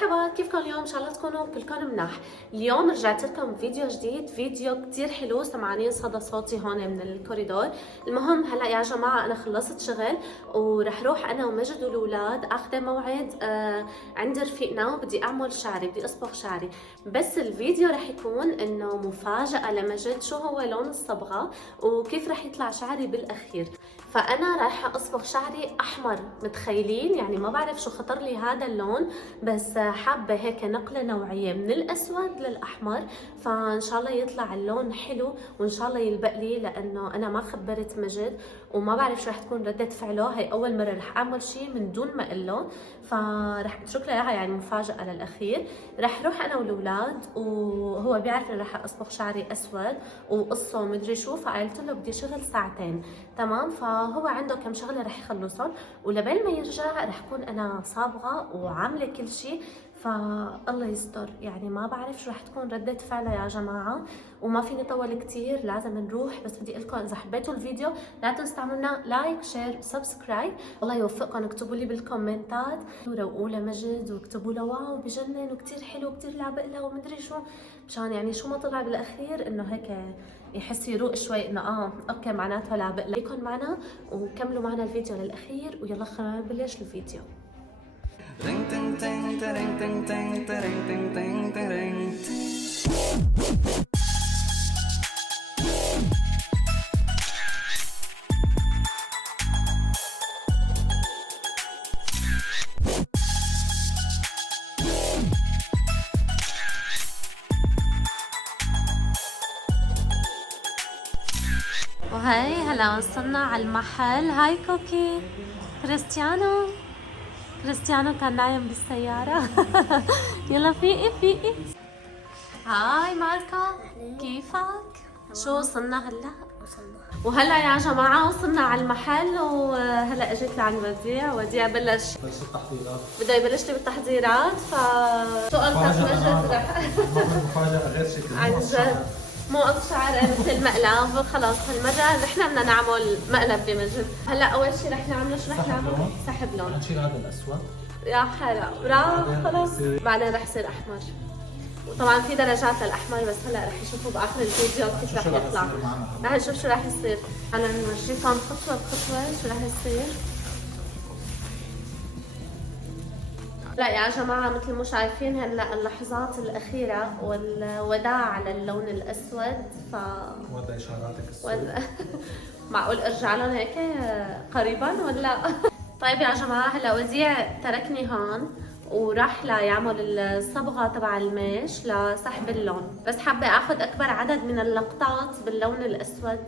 مرحبا، كيفكم اليوم؟ ان شاء الله تكونوا كلكم مناح. اليوم رجعت لكم فيديو جديد، فيديو كتير حلو. سمعانين صدى صوتي هون من الكوريدور. المهم هلا يا جماعه انا خلصت شغل ورح روح انا ومجد والاولاد اخذ موعد عند رفيقنا، وبدي اعمل شعري، بدي اصبغ شعري. بس الفيديو رح يكون انه مفاجاه لمجد، شو هو لون الصبغه وكيف رح يطلع شعري بالاخير. فانا رايحه اصبغ شعري احمر، متخيلين؟ يعني ما بعرف شو خطر لي هذا اللون، بس حابه هيك نقله نوعيه من الاسود للاحمر. فان شاء الله يطلع اللون حلو وان شاء الله يلبق لي، لانه انا ما خبرت مجد وما بعرف شو رح تكون رده فعله. هي اول مره رح اعمل شيء من دون ما اقول له، فرح اترك له اياها يعني مفاجاه للاخير. رح روح انا والاولاد وهو بيعرف اني رح اصبغ شعري اسود وقصه ومدري شو، فقلت له بدي شغل ساعتين تمام. فهو عنده كم شغله رح يخلصهم، ولبين ما يرجع رح اكون انا صابغه وعامله كل شيء. فالله يستر، يعني ما بعرف شو رح تكون ردة فعله يا جماعة، وما فيني طول كتير، لازم نروح. بس بدي لكم اذا حبيتوا الفيديو لا تنسوا تعملوا لايك شير سبسكرايب. الله يوفقكم، اكتبوا لي بالكومنتات وروقوا لمجد واكتبوا له واو بجنن وكتير حلو وكتير لابق له ومدري شو، مشان يعني شو ما طلع بالاخير انه هيك يحس يروق شوي انه اوكي معناته لابق له. خليكم معنا وكملوا معنا الفيديو للاخير، ويلا خلينا نبلش الفيديو. وهي هلا وصلنا على المحل. هاي كوكي. كريستيانو كان نايم بالسيارة. يلا فيقي فيقي. هاي ماركو، كيفك؟ شو وصلنا هلا؟ وهلا يا جماعة وصلنا على المحل، وهلا اجيت لعند وديع بلش التحضيرات، بده يبلش لي بالتحضيرات. سؤالتك مجد رح مفاجأة غير شكل عن جد مو قص شعر مثل مقلب. خلص هالمرة نحن بدنا نعمل مقلب بمجد. هلا أول شيء رح نعمله شو رح نعمل؟ سحب لون. نشيل هذا الأسود يا حلا برافو. خلص بعدين رح يصير أحمر، وطبعا في درجات للأحمر، بس هلا رح يشوفوا بآخر الفيديو كيف رح يطلع. رح نشوف شو رح يصير. هلا نورجيكم خطوة بخطوة شو رح يصير. لا يا جماعة مثل ما شايفين هلا اللحظات الأخيرة والوداع على اللون الأسود. وضع إشاراتك السود. معقول أرجع لهم هيك قريبا ولا؟ طيب يا جماعة هلا وديع تركني هون وراح ليعمل الصبغة تبع الميش لسحب اللون، بس حابة اخذ اكبر عدد من اللقطات باللون الأسود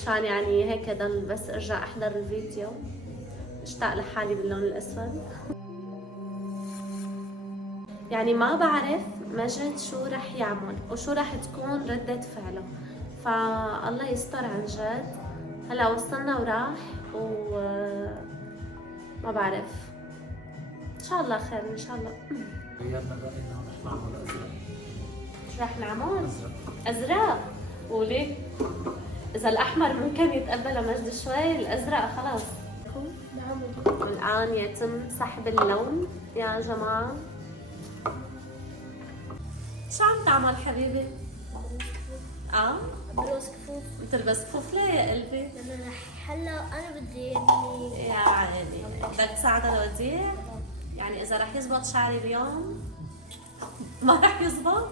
مشان يعني هيك ضل بس ارجع احضر الفيديو، اشتاق لحالي باللون الأسود. يعني ما بعرف مجد شو رح يعمل وشو رح تكون ردة فعله، فالله يستر عن جد. هلا وصلنا وراح ما بعرف، ان شاء الله خير ان شاء الله. غيرنا رأينا رح نعمل أزرق. شو رح نعمل؟ ازرق. وليه؟ اذا الاحمر ممكن يتقبله مجد شوي، الازرق خلاص. والان يتم سحب اللون يا جماعه. شو عم تعمل حبيبي؟ بلبس كفوف. بتلبس كفوف ليه يا قلبي؟ لما رح هلا انا بدي يا عيني بدك تساعده لوديع؟ يعني اذا رح يزبط شعري اليوم ما رح يزبط؟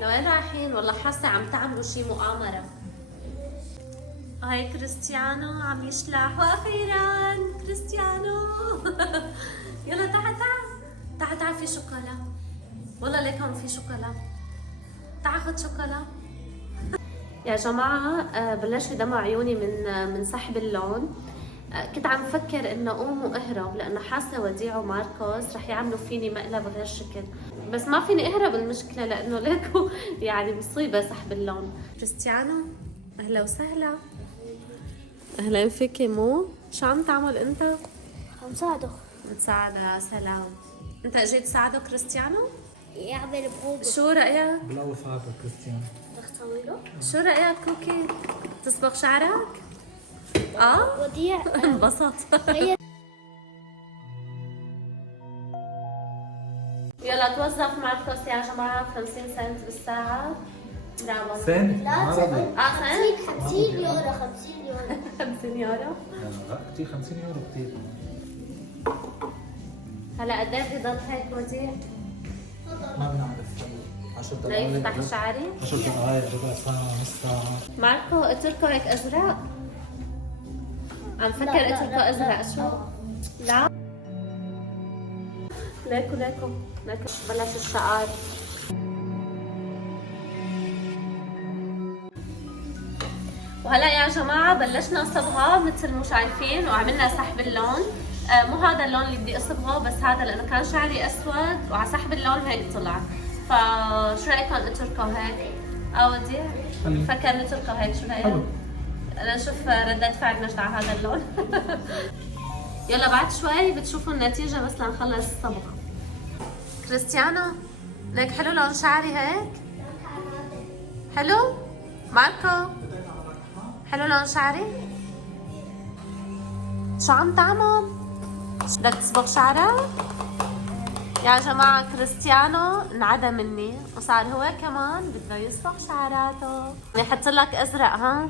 لوين رايحين؟ والله حاسه عم تعملوا شي مؤامره. هاي كريستيانو عم يشلح، واخيرا كريستيانو. يلا تعال في شوكولا، والله ليكم في شوكولا، تعال خد شوكولا. يا جماعة بلش يدمع عيوني من سحب اللون. كنت عم فكر انه اقوم واهرب، لانه حاسة وديع وماركوس رح يعملوا فيني مقلب غير شكل، بس ما فيني اهرب المشكلة، لانه ليكو يعني مصيبة سحب اللون. كريستيانو اهلا وسهلا. اهلا فيكي. مو شو عم تعمل انت؟ عم ساعده. بتساعده. يا سلام، انت اجيت تساعده كريستيانو؟ يعمل بغوبة. شو رأيك؟ بلوف هذا كريستيان. بدك تسوي له؟ شو رأيك كوكي؟ تصبغ شعرك؟ وديع انبسط. يلا توظف ماركوس يا جماعة 50 سنت بالساعة. برافو. سنت؟ لا ما رضي. 50 يورو 50 يورو 50 يورو. لا كثير، 50 يورو كثير. هلا قد ايه بضل هيك وديع؟ ما بنعرف. 10 دقائق. ليفتح الشعري؟ 10 دقائق، ربع ساعة، نص ساعة. ماركو قلت لكم هيك ازرق؟ عم فكر قلت لكم ازرق شو؟ لا ليكو بلش الشعر. وهلا يا جماعة بلشنا صبغة مثل مو شايفين وعملنا سحب اللون. مو هذا اللون اللي بدي اصبغه بس هذا لانه كان شعري اسود وعلى سحب اللون هيك طلع. فشو رايكم اتركه هيك؟ وديع؟ فكر نتركه هيك شو رايك؟ انا اشوف ردة فعل نجد على هذا اللون. يلا بعد شوي بتشوفوا النتيجة بس لنخلص الصبغة. كريستيانو ليك حلو لون شعري هيك؟ حلو؟ ماركو حلو لون شعري؟ شو عم تعمل؟ بدك تصبغ شعرك؟ يا جماعة كريستيانو انعدى مني وصار هو كمان بده يصبغ شعراته. نحط لك ازرق ها؟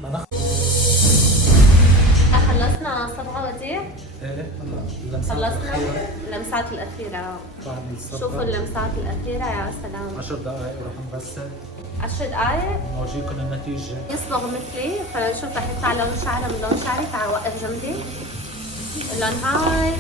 خلصنا صبغة وديع؟ ايه خلصنا اللمسات الأخيرة. بعد الصبغة. شوفوا اللمسات الأخيرة يا سلام. 10 دقائق ورح نغسل. 10 دقايق نورجيكم النتيجة. يصبغ مثلي. خلينا نشوف رح يطلع لون شعره من لون شعري. تعال وقف جنبي. اللون هاي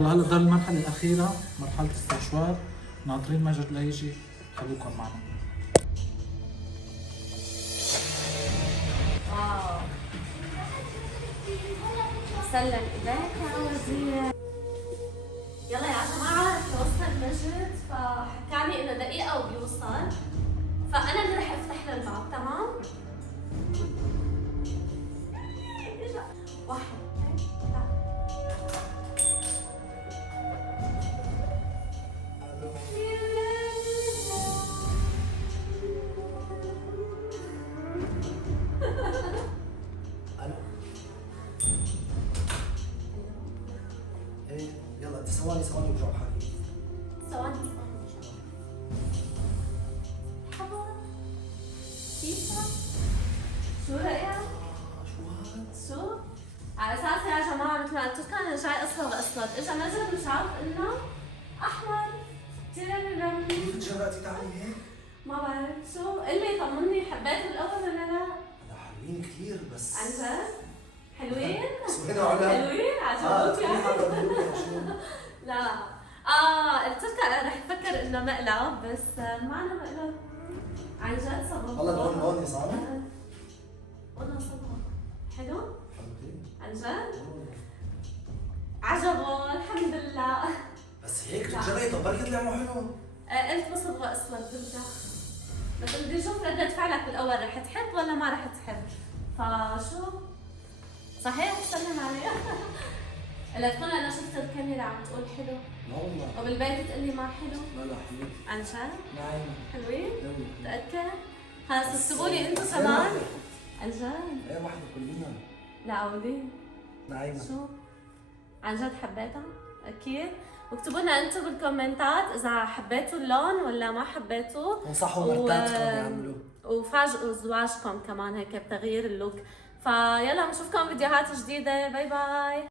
هلا ضل المرحلة الأخيرة، مرحلة استشوار، ناطرين مجد ليجي، خليكم معنا. واو سلم ايديك يا وزير. يلا يا جماعة وصل مجد فحكاني انه دقيقة وبيوصل. فأنا اللي رح افتح له الباب تمام؟ واحد ايه يلا ثواني وبرجع بحكي. ثواني مرحبا كيفك؟ شو رأيك؟ شو؟ على اساس يا جماعة مثل ما قلت لكم انا جاي اصبغ اسود، اجى مجد وشاف انه احمر كثير رملي. كيف تجرأتي تعملي هيك؟ ما بعرف شو، قلي طمني حبيته بالاول ولا لا؟ لا حلوين كثير بس عن جد؟ حلوين؟ سوينا علا حلوين؟ عجبوك يعني؟ لا قلت لك رح تفكر انه مقلب بس ما انا مقلب. عن جد صبغ. والله لون يا صاحبي. والله صبغ حلو؟ حلوين. عن جد؟ عجبه الحمد لله. بس هيك تجرأي طب بركي طلع مو حلو. قلت بصبغه اسود برجع. بس بدي اشوف ردة فعلك بالاول رح تحب ولا ما رح تحب؟ فشو؟ صحيح سلم علي. لا تكون انا شفت الكاميرا عم تقول حلو لا والله. وبالبيت تقول لي ما حلو. لا لا حلوين. عن جد؟ نعيمة. حلوين؟ يلا. متأكد؟ خلص اكتبوا لي انتم كمان. عن جد؟ ايه واحدة كلنا. لا قولي نعيمة. شو؟ عن جد حبيتها؟ اكيد؟ واكتبوا لنا انتم بالكومنتات اذا حبيتوا اللون ولا ما حبيتوا. انصحوا مرتاتكم يعملوه. وفاجئوا زواجكم كمان هيك بتغيير اللوك. فيلا بنشوفكم فيديوهات جديدة. باي باي.